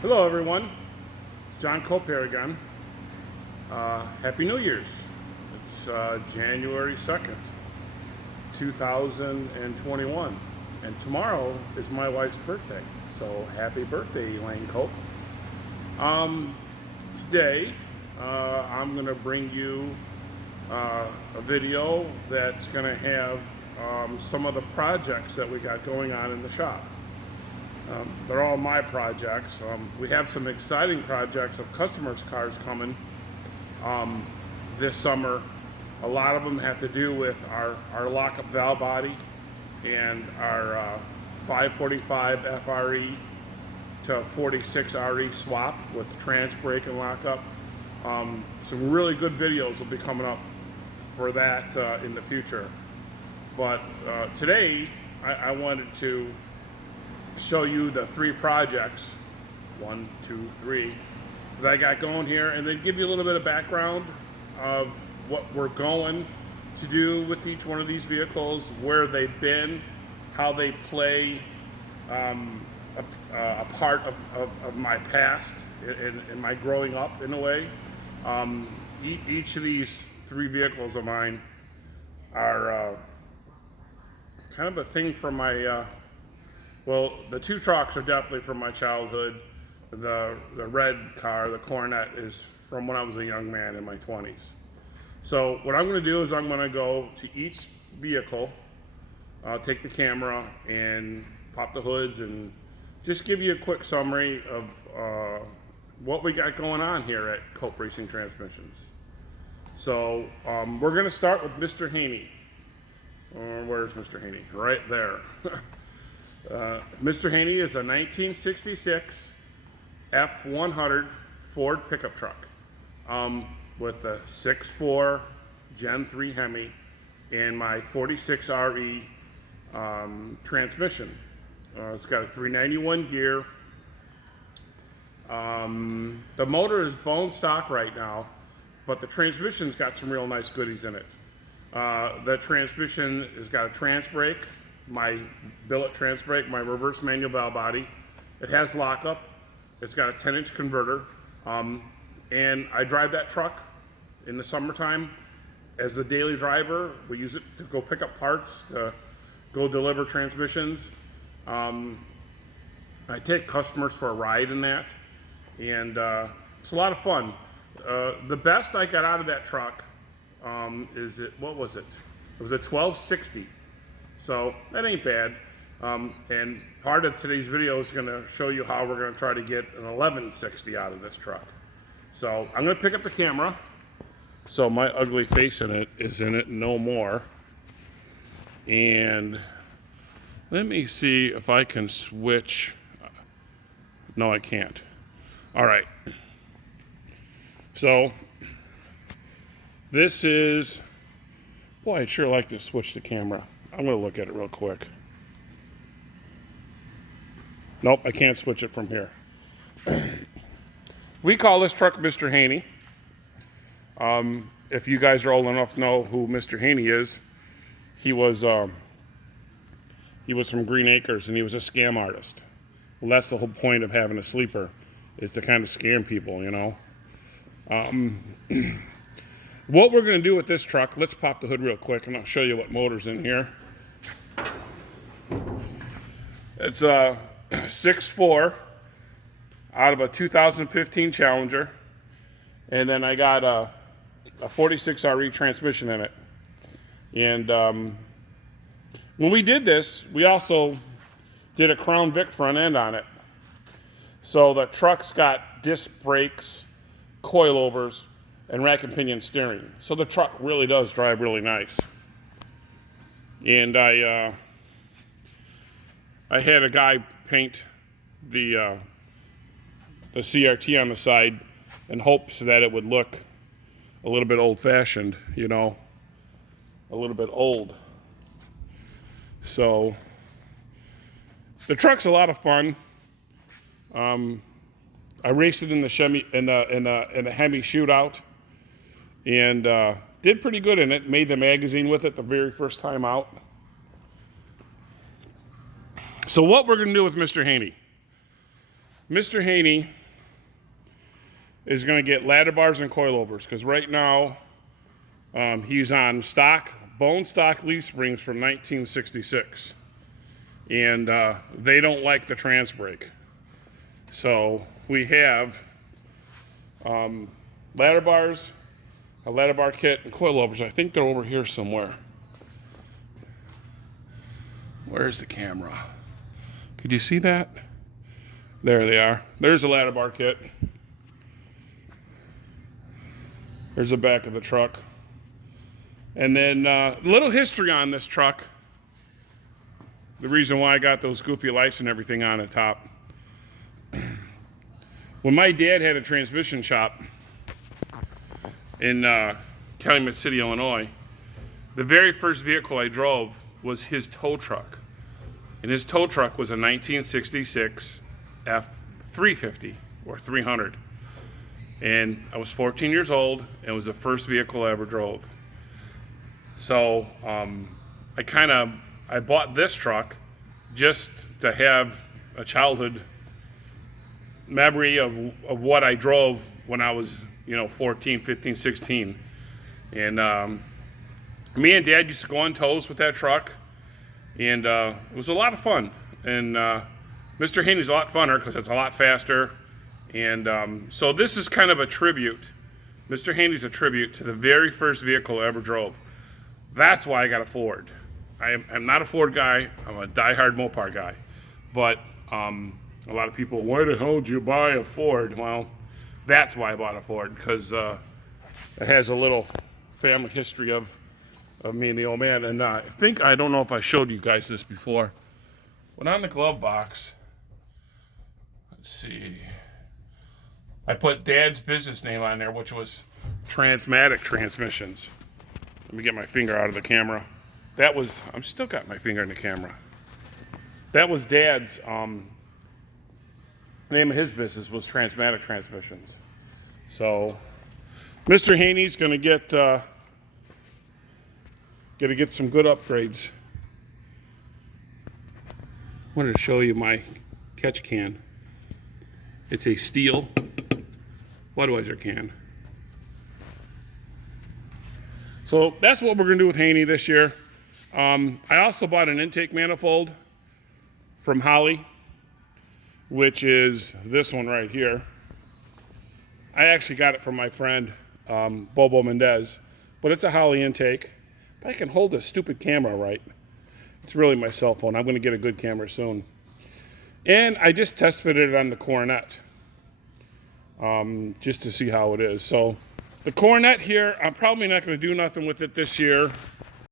Hello everyone, it's John PowerWagon. Happy New Year's. It's January 2nd, 2021. And tomorrow is my wife's birthday. So happy birthday, Elaine Cope. Today, I'm going to bring you a video that's going to have some of the projects that we got going on in the shop. They're all my projects. We have some exciting projects of customers' cars coming this summer. A lot of them have to do with our lockup valve body and our 545 FRE to 46 RE swap with trans brake and lockup. Some really good videos will be coming up for that in the future. But today I wanted to show you the three projects, 1, 2, 3, that I got going here, and then give you a little bit of background of what we're going to do with each one of these vehicles, where they've been, how they play a part of my past in my growing up in a way. Each of these three vehicles of mine are kind of a thing from my well, the two trucks are definitely from my childhood. The red car, the Coronet, is from when I was a young man in my 20s. So what I'm going to do is I'm going to go to each vehicle, take the camera and pop the hoods and just give you a quick summary of what we got going on here at Cope Racing Transmissions. So we're going to start with Mr.Hanney. Where's Mr. Hanney? Right there. Mr. Hanney is a 1966 F100 Ford pickup truck with a 6.4 Gen 3 Hemi and my 46 RE transmission. It's got a 391 gear. The motor is bone stock right now, but the transmission's got some real nice goodies in it. The transmission has got a trans brake, my billet trans brake, my reverse manual valve body. It has lockup. It's got a 10-inch converter. And I drive that truck in the summertime as the daily driver. We use it to go pick up parts, to go deliver transmissions. I take customers for a ride in that. And it's a lot of fun. The best I got out of that truck what was it? It was a 1260. So that ain't bad. And part of today's video is going to show you how we're going to try to get an 1160 out of this truck. So I'm going to pick up the camera. So my ugly face in it is in it no more. And let me see if I can switch. No, I can't. All right. So this is, boy, I'd sure like to switch the camera. I'm going to look at it real quick. Nope, I can't switch it from here. We call this truck Mr. Hanney. If you guys are old enough to know who Mr. Hanney is, he was from Green Acres, and he was a scam artist. Well, that's the whole point of having a sleeper, is to kind of scam people, you know. What we're going to do with this truck, let's pop the hood real quick, and I'll show you what motor's in here. It's a 6.4 out of a 2015 Challenger, and then I got a 46 RE transmission in it. And when we did this, we also did a Crown Vic front end on it. So the truck's got disc brakes, coilovers, and rack and pinion steering. So the truck really does drive really nice. And I had a guy paint the CRT on the side in hopes that it would look a little bit old-fashioned, you know, a little bit old. So the truck's a lot of fun. I raced it in the Hemi shootout, and did pretty good in it. Made the magazine with it the very first time out. So what we're going to do with Mr. Hanney. Mr. Hanney is going to get ladder bars and coilovers because right now he's on bone stock leaf springs from 1966. And they don't like the trans brake. So we have ladder bars, a ladder bar kit, and coilovers. I think they're over here somewhere. Where's the camera? Could you see that? There they are. There's a ladder bar kit. There's the back of the truck. And then a little history on this truck. The reason why I got those goofy lights and everything on the top. When my dad had a transmission shop in Calumet City, Illinois, the very first vehicle I drove was his tow truck. And his tow truck was a 1966 F350 or 300. And I was 14 years old, and it was the first vehicle I ever drove. So I bought this truck just to have a childhood memory of what I drove when I was, 14, 15, 16. And me and Dad used to go on tows with that truck, and it was a lot of fun. And Mr. Hanney's a lot funner because it's a lot faster. And so this is kind of a tribute. Mr. Hanney's a tribute to the very first vehicle I ever drove. That's why I got a Ford. I'm not a Ford guy. I'm a diehard Mopar guy. But a lot of people, why the hell did you buy a Ford? Well, that's why I bought a Ford, because it has a little family history of me and the old man. And I don't know if I showed you guys this before. When on the glove box, let's see, I put Dad's business name on there, which was Transmatic Transmissions. Let me get my finger out of the camera. I'm still got my finger in the camera. That was Dad's, name of his business was Transmatic Transmissions. So, Mr. Hanney's gonna get some good upgrades. I wanted to show you my catch can. It's a steel Budweiser can. So that's what we're gonna do with Hanney this year. I also bought an intake manifold from Holley, which is this one right here. I actually got it from my friend, Bobo Mendez, but it's a Holley intake. If I can hold this stupid camera right, it's really my cell phone. I'm gonna get a good camera soon. And I just test fitted it on the Coronet, just to see how it is. So the Coronet here, I'm probably not gonna do nothing with it this year.